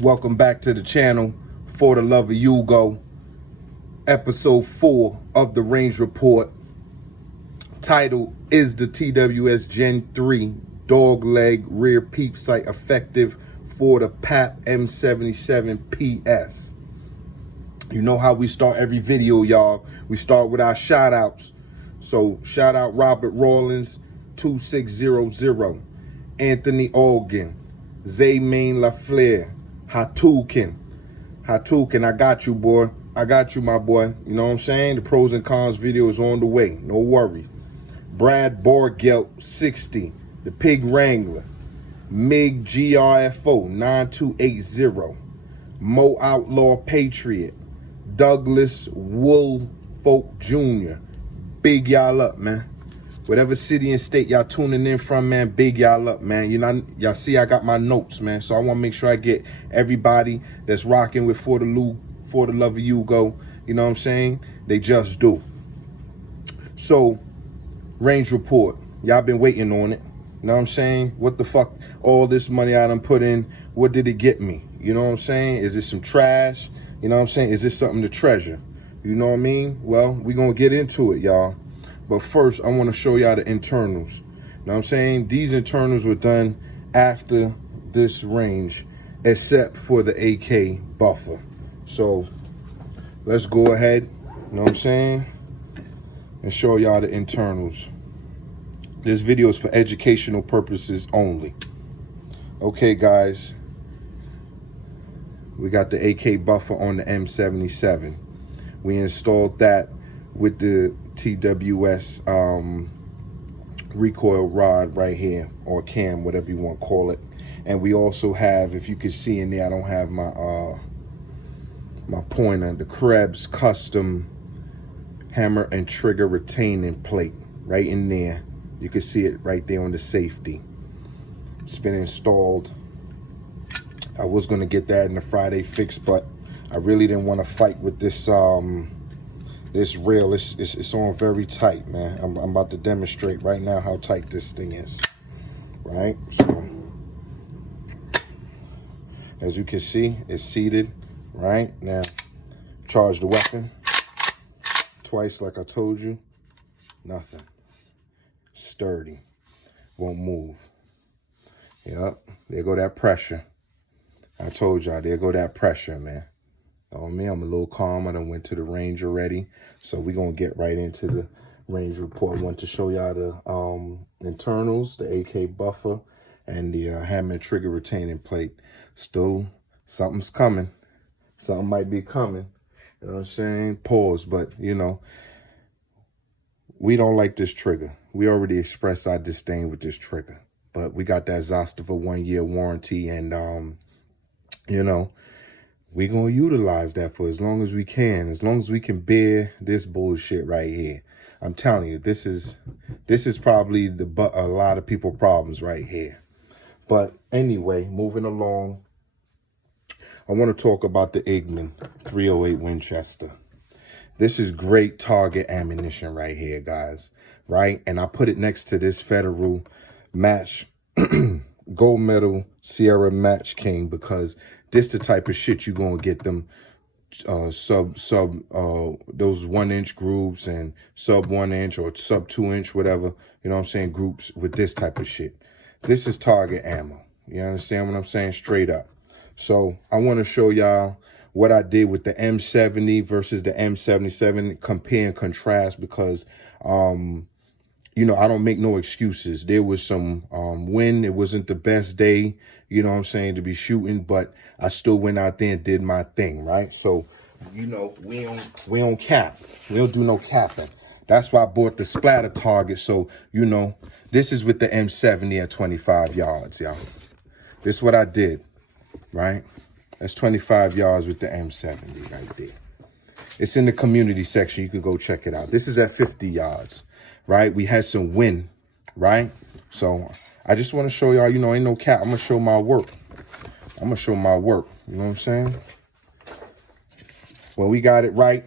Welcome back to the channel. For the love of Hugo, episode 4 of the range report. Title is the TWS Gen 3 Dogleg rear peep sight effective for the PAP M77 PS. You know how we start every video, y'all. We start with our shout outs. So shout out Robert Rawlins 2600, Anthony Algan, Zaymain LaFleur, Hatukin, I got you, boy. I got you, my boy. You know what I'm saying? The pros and cons video is on the way. No worry. Brad Borgelt 60, the Pig Wrangler, Mig GRFO 9280, Mo Outlaw Patriot, Douglas Woolfolk Jr. Big y'all up, man. Whatever city and state y'all tuning in from, man, big y'all up, man. You know, y'all see I got my notes, man. So I want to make sure I get everybody that's rocking with For the Love of Hugo. You know what I'm saying? They just do. So, range report. Y'all been waiting on it. You know what I'm saying? What the fuck? All this money I done put in, what did it get me? You know what I'm saying? Is it some trash? You know what I'm saying? Is this something to treasure? You know what I mean? Well, we gonna get into it, y'all. But first, I want to show y'all the internals. You know what I'm saying? These internals were done after this range, except for the AK buffer. So, let's go ahead, you know what I'm saying, and show y'all the internals. This video is for educational purposes only. Okay, guys. We got the AK buffer on the M77. We installed that with the TWS recoil rod right here, or cam, whatever you want to call it. And we also have, if you can see in there, I don't have my my pointer, the Krebs custom hammer and trigger retaining plate right in there. You can see it right there on the safety. It's been installed. I was gonna get that in the Friday fix, but I really didn't want to fight with this this rail. It's on very tight, man. I'm about to demonstrate right now how tight this thing is. Right? So, as you can see, it's seated. Right? Now, charge the weapon. Twice, like I told you. Nothing. Sturdy. Won't move. Yep. There go that pressure. I told y'all, there go that pressure, man. On me, I'm a little calm. I done went to the range already. So we're going to get right into the range report. I want to show y'all the internals, the AK buffer, and the hammer and trigger retaining plate. Still, something's coming. Something might be coming. You know what I'm saying? Pause, but, you know, we don't like this trigger. We already expressed our disdain with this trigger. But we got that Zostava 1-year warranty, and, you know, we're going to utilize that for as long as we can. As long as we can bear this bullshit right here. I'm telling you, this is probably a lot of people problems right here. But anyway, moving along, I want to talk about the Igman 308 Winchester. This is great target ammunition right here, guys. Right? And I put it next to this Federal Match Gold Medal Sierra Match King, because this the type of shit you're gonna get them those 1-inch grooves and sub 1-inch or sub 2-inch, whatever, you know what I'm saying, groups with this type of shit. This is target ammo. You understand what I'm saying? Straight up. So I want to show y'all what I did with the M70 versus the M77, compare and contrast, because you know, I don't make no excuses. There was some wind. It wasn't the best day, you know what I'm saying, to be shooting, but I still went out there and did my thing, right? So, you know, we don't cap. We don't do no capping. That's why I bought the splatter target. So, you know, this is with the M70 at 25 yards, y'all. This is what I did, right? That's 25 yards with the M70 right there. It's in the community section. You can go check it out. This is at 50 yards. Right, we had some wind, right? So I just want to show y'all, you know, ain't no cap. I'm gonna show my work. I'm gonna show my work. You know what I'm saying? Well, we got it right.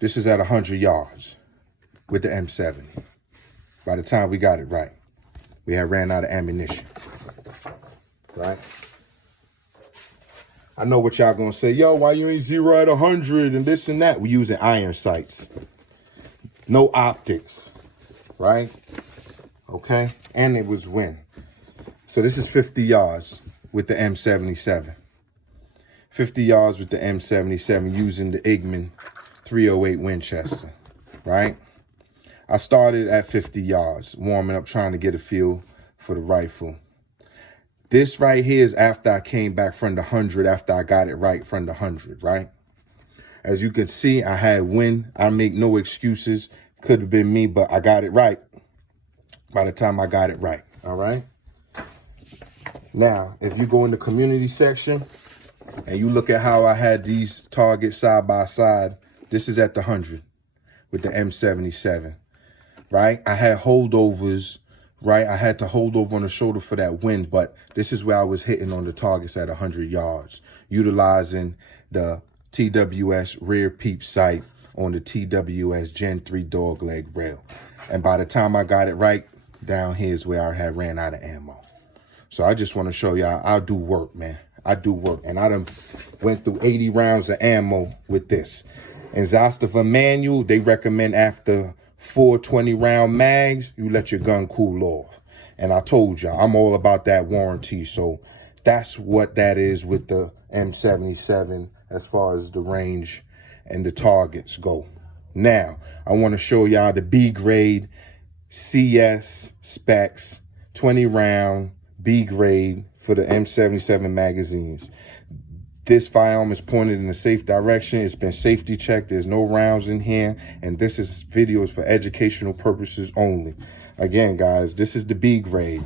This is at 100 yards with the M70. By the time we got it right, we had ran out of ammunition. Right? I know what y'all gonna say. Yo, why you ain't 0 at 100 and this and that? We using iron sights. No optics, right? Okay, and it was win. So this is 50 yards with the M77. 50 yards with the M77 using the Igman 308 Winchester, right? I started at 50 yards, warming up, trying to get a feel for the rifle. This right here is after I came back from the 100, after I got it right from the 100, right? As you can see, I had win. I make no excuses. Could have been me, but I got it right by the time I got it right, all right? Now, if you go in the community section and you look at how I had these targets side by side, this is at the 100 with the M77, right? I had holdovers, right? I had to hold over on the shoulder for that win, but this is where I was hitting on the targets at 100 yards, utilizing the TWS rear peep sight on the TWS Gen 3 Dogleg rail. And by the time I got it right, down here is where I had ran out of ammo. So I just want to show y'all, I do work, man. I do work. And I done went through 80 rounds of ammo with this. And Zastava manual, they recommend after 4 20-round mags, you let your gun cool off. And I told y'all, I'm all about that warranty. So that's what that is with the M77 as far as the range and the targets go. Now, I want to show y'all the B grade CS specs, 20 round B grade for the M77 magazines. This firearm is pointed in a safe direction. It's been safety checked. There's no rounds in here. And this is videos for educational purposes only. Again, guys, this is the B grade.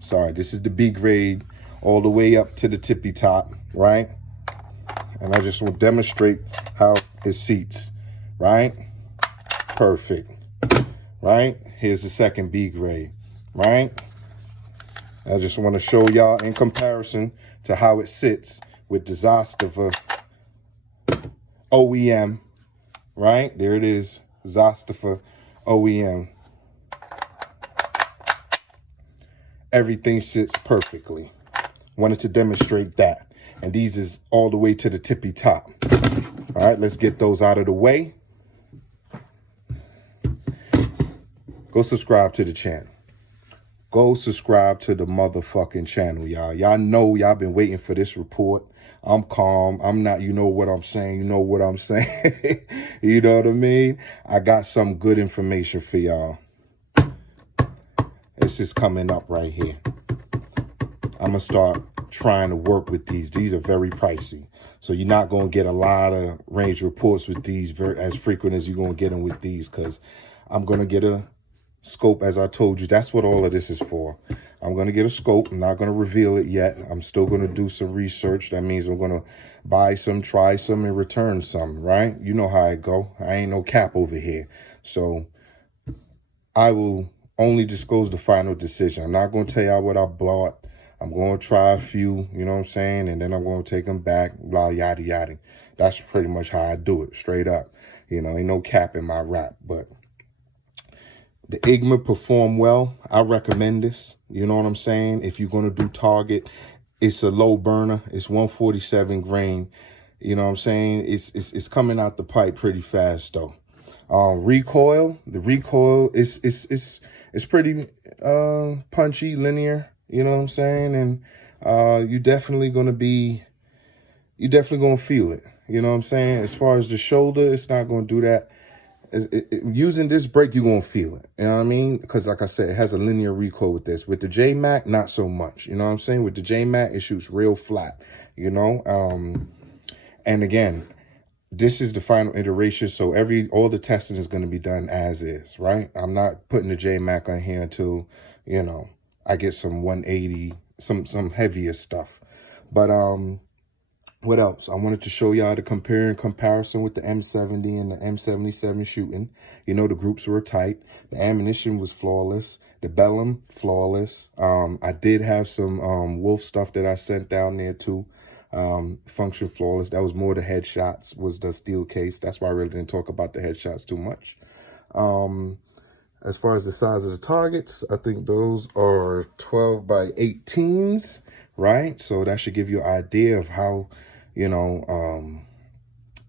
Sorry, this is the B grade all the way up to the tippy top, right? And I just will demonstrate how it seats, right? Perfect, right? Here's the second B grade, right? I just want to show y'all in comparison to how it sits with the Zastava OEM, right? There it is, Zastava OEM. Everything sits perfectly. Wanted to demonstrate that. And these is all the way to the tippy top. All right, let's get those out of the way. Go subscribe to the channel. Go subscribe to the motherfucking channel, y'all. Y'all know y'all been waiting for this report. I'm calm. I'm not, you know what I'm saying. You know what I'm saying. You know what I mean? I got some good information for y'all. This is coming up right here. I'm going to start trying to work with these. These are very pricey. So you're not going to get a lot of range reports with these as frequent as you're going to get them with these, because I'm going to get a scope, as I told you. That's what all of this is for. I'm going to get a scope. I'm not going to reveal it yet. I'm still going to do some research. That means I'm going to buy some, try some, and return some, right? You know how I go. I ain't no cap over here. So I will only disclose the final decision. I'm not going to tell y'all what I bought. I'm going to try a few, you know what I'm saying? And then I'm going to take them back, blah, yada, yada. That's pretty much how I do it, straight up. You know, ain't no cap in my rap, but the Igman performed well. I recommend this. You know what I'm saying? If you're going to do target, it's a low burner. It's 147 grain. You know what I'm saying? It's coming out the pipe pretty fast though. Recoil, the recoil is pretty punchy, linear. You know what I'm saying? And you're definitely going to feel it. You know what I'm saying? As far as the shoulder, it's not going to do that. Using this brake, you're going to feel it. You know what I mean? Because like I said, it has a linear recoil with this. With the J-Mac, not so much. You know what I'm saying? With the J-Mac, it shoots real flat, you know? And again, this is the final iteration. So all the testing is going to be done as is, right? I'm not putting the J-Mac on here until, you know, I get some 180, some heavier stuff. But, what else? I wanted to show y'all the comparison with the M70 and the M77 shooting. You know, the groups were tight. The ammunition was flawless. The bellum, flawless. I did have some Wolf stuff that I sent down there too. Function flawless. That was more the headshots, was the steel case. That's why I really didn't talk about the headshots too much. As far as the size of the targets, I think those are 12 by 18s, right? So that should give you an idea of how you know,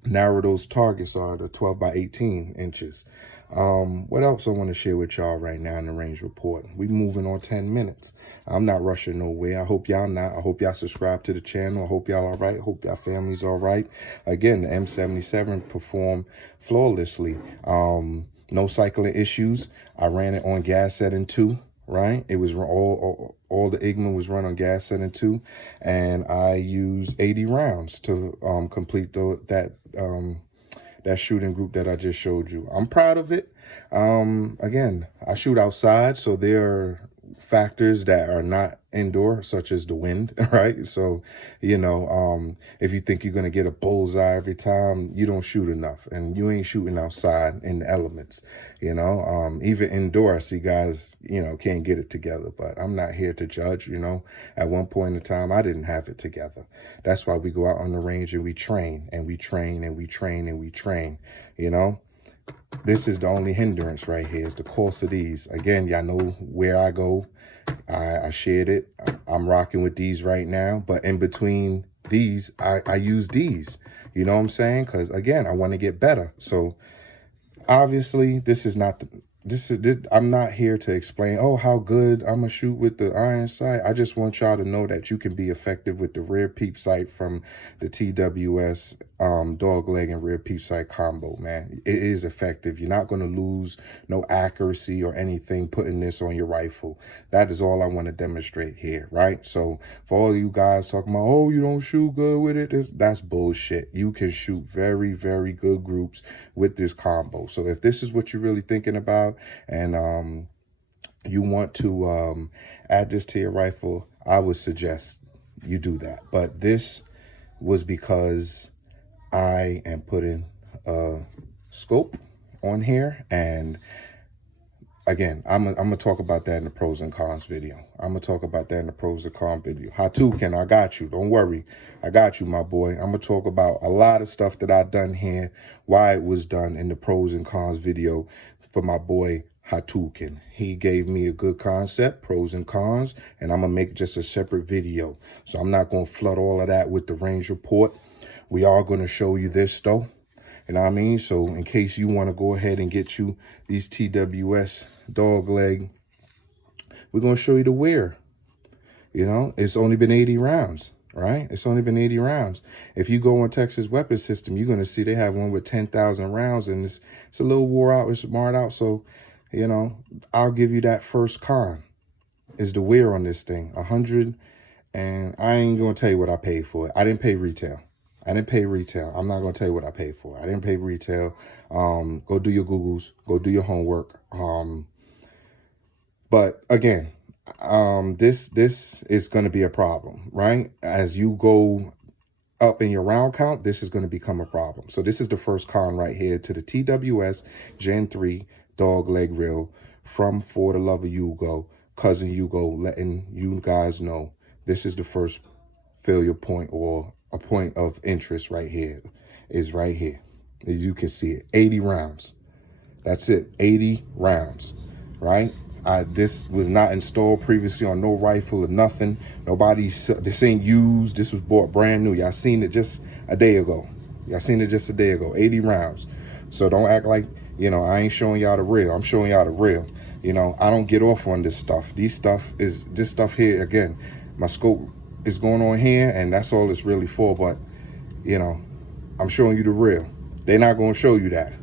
narrow those targets are the 12 by 18 inches. What else I want to share with y'all right now in the range report? We moving on 10 minutes. I'm not rushing nowhere. I hope y'all not. I hope y'all subscribe to the channel. I hope y'all all right. I hope y'all family's all right. Again, the M77 performed flawlessly. No cycling issues. I ran it on gas setting 2. Right, it was all the Igman was run on gas setting 2, and I used 80 rounds to complete that shooting group that I just showed you. I'm proud of it. Again, I shoot outside, so there are factors that are not indoor, such as the wind, right? So, you know, if you think you're going to get a bullseye every time, you don't shoot enough, and you ain't shooting outside in the elements, you know. Even indoor, I see guys, you know, can't get it together, but I'm not here to judge, you know. At one point in time, I didn't have it together. That's why we go out on the range and we train, and we train, and we train, and we train, you know. This is the only hindrance right here, is the cost of these. Again, y'all know where I go. I shared it. I'm rocking with these right now, but in between these, I use these. You know what I'm saying? Because again, I want to get better. So obviously, this is not I'm not here to explain, oh, how good I'm gonna shoot with the iron sight. I just want y'all to know that you can be effective with the rear peep sight from the TWS Dogleg and rear peep sight combo, man. It is effective. You're not gonna lose no accuracy or anything putting this on your rifle. That is all I want to demonstrate here, right? So for all you guys talking about, oh, you don't shoot good with it, that's bullshit. You can shoot very, very good groups with this combo. So if this is what you're really thinking about, and you want to add this to your rifle, I would suggest you do that. But this was because I am putting a scope on here, and again, I'm gonna talk about that in the pros and cons video. I'm gonna talk about that in the pros and cons video. Hatukin, I got you. Don't worry, I got you, my boy. I'm gonna talk about a lot of stuff that I've done here, why it was done in the pros and cons video for my boy Hatukin. He gave me a good concept, pros and cons, and I'm gonna make just a separate video. So I'm not gonna flood all of that with the range report. We are gonna show you this though. You know what I mean? So in case you want to go ahead and get you these TWS Dogleg, we're going to show you the wear. You know, it's only been 80 rounds, right? It's only been 80 rounds. If you go on Texas Weapon System, you're going to see they have one with 10,000 rounds, and it's a little wore out, it's marred out. So, you know, I'll give you that first con, is the wear on this thing. 100, and I ain't going to tell you what I paid for it. I didn't pay retail. I'm not going to tell you what I paid for. I didn't pay retail. Go do your Googles. Go do your homework. But again, this is going to be a problem, right? As you go up in your round count, this is going to become a problem. So this is the first con right here to the TWS Gen 3 Dogleg reel from For the Love of Hugo, cousin Hugo, letting you guys know this is the first failure point, or a point of interest right here, is right here. As you can see it, 80 rounds. That's it, 80 rounds, right? This was not installed previously on no rifle or nothing. This ain't used. This was bought brand new. Y'all seen it just a day ago. 80 rounds. So don't act like, you know, I ain't showing y'all the real. I'm showing y'all the real. You know, I don't get off on this stuff. This stuff here, again, my scope is going on here, and that's all it's really for. But, you know, I'm showing you the real. They're not going to show you that.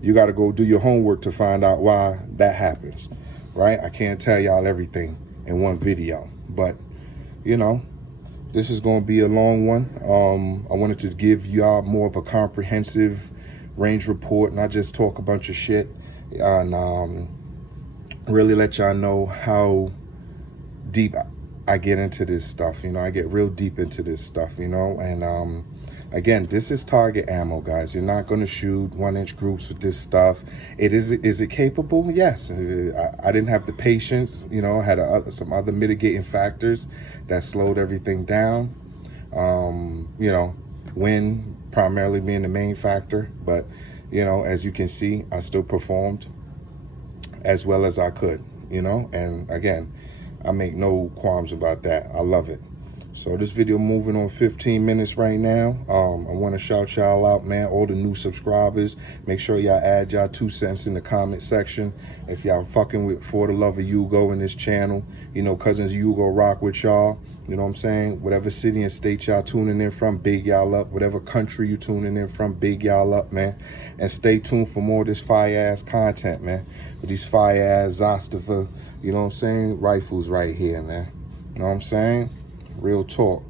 You got to go do your homework to find out why that happens, right? I can't tell y'all everything in one video, but, you know, this is going to be a long one. I wanted to give y'all more of a comprehensive range report, not just talk a bunch of shit, and really let y'all know how deep I get into this stuff. You know, I get real deep into this stuff, you know. And again, this is target ammo, guys. You're not going to shoot 1-inch groups with this stuff. Is it capable? Yes. I didn't have the patience, you know. I had some other mitigating factors that slowed everything down. You know, wind primarily being the main factor, but, you know, as you can see, I still performed as well as I could, you know. And again, I make no qualms about that. I love it. So this video moving on 15 minutes right now. I want to shout y'all out, man. All the new subscribers. Make sure y'all add y'all 2 cents in the comment section. If y'all fucking with For the Love of Hugo in this channel, you know, Cousins Hugo rock with y'all. You know what I'm saying? Whatever city and state y'all tuning in from, big y'all up. Whatever country you tuning in from, big y'all up, man. And stay tuned for more of this fire-ass content, man. With these fire-ass Zastava, you know what I'm saying, rifles right here, man. You know what I'm saying? Real talk.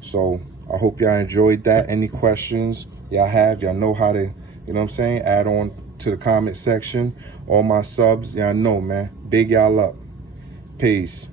So I hope y'all enjoyed that. Any questions y'all have, y'all know how to, you know what I'm saying, add on to the comment section. All my subs, y'all know, man. Big y'all up. Peace.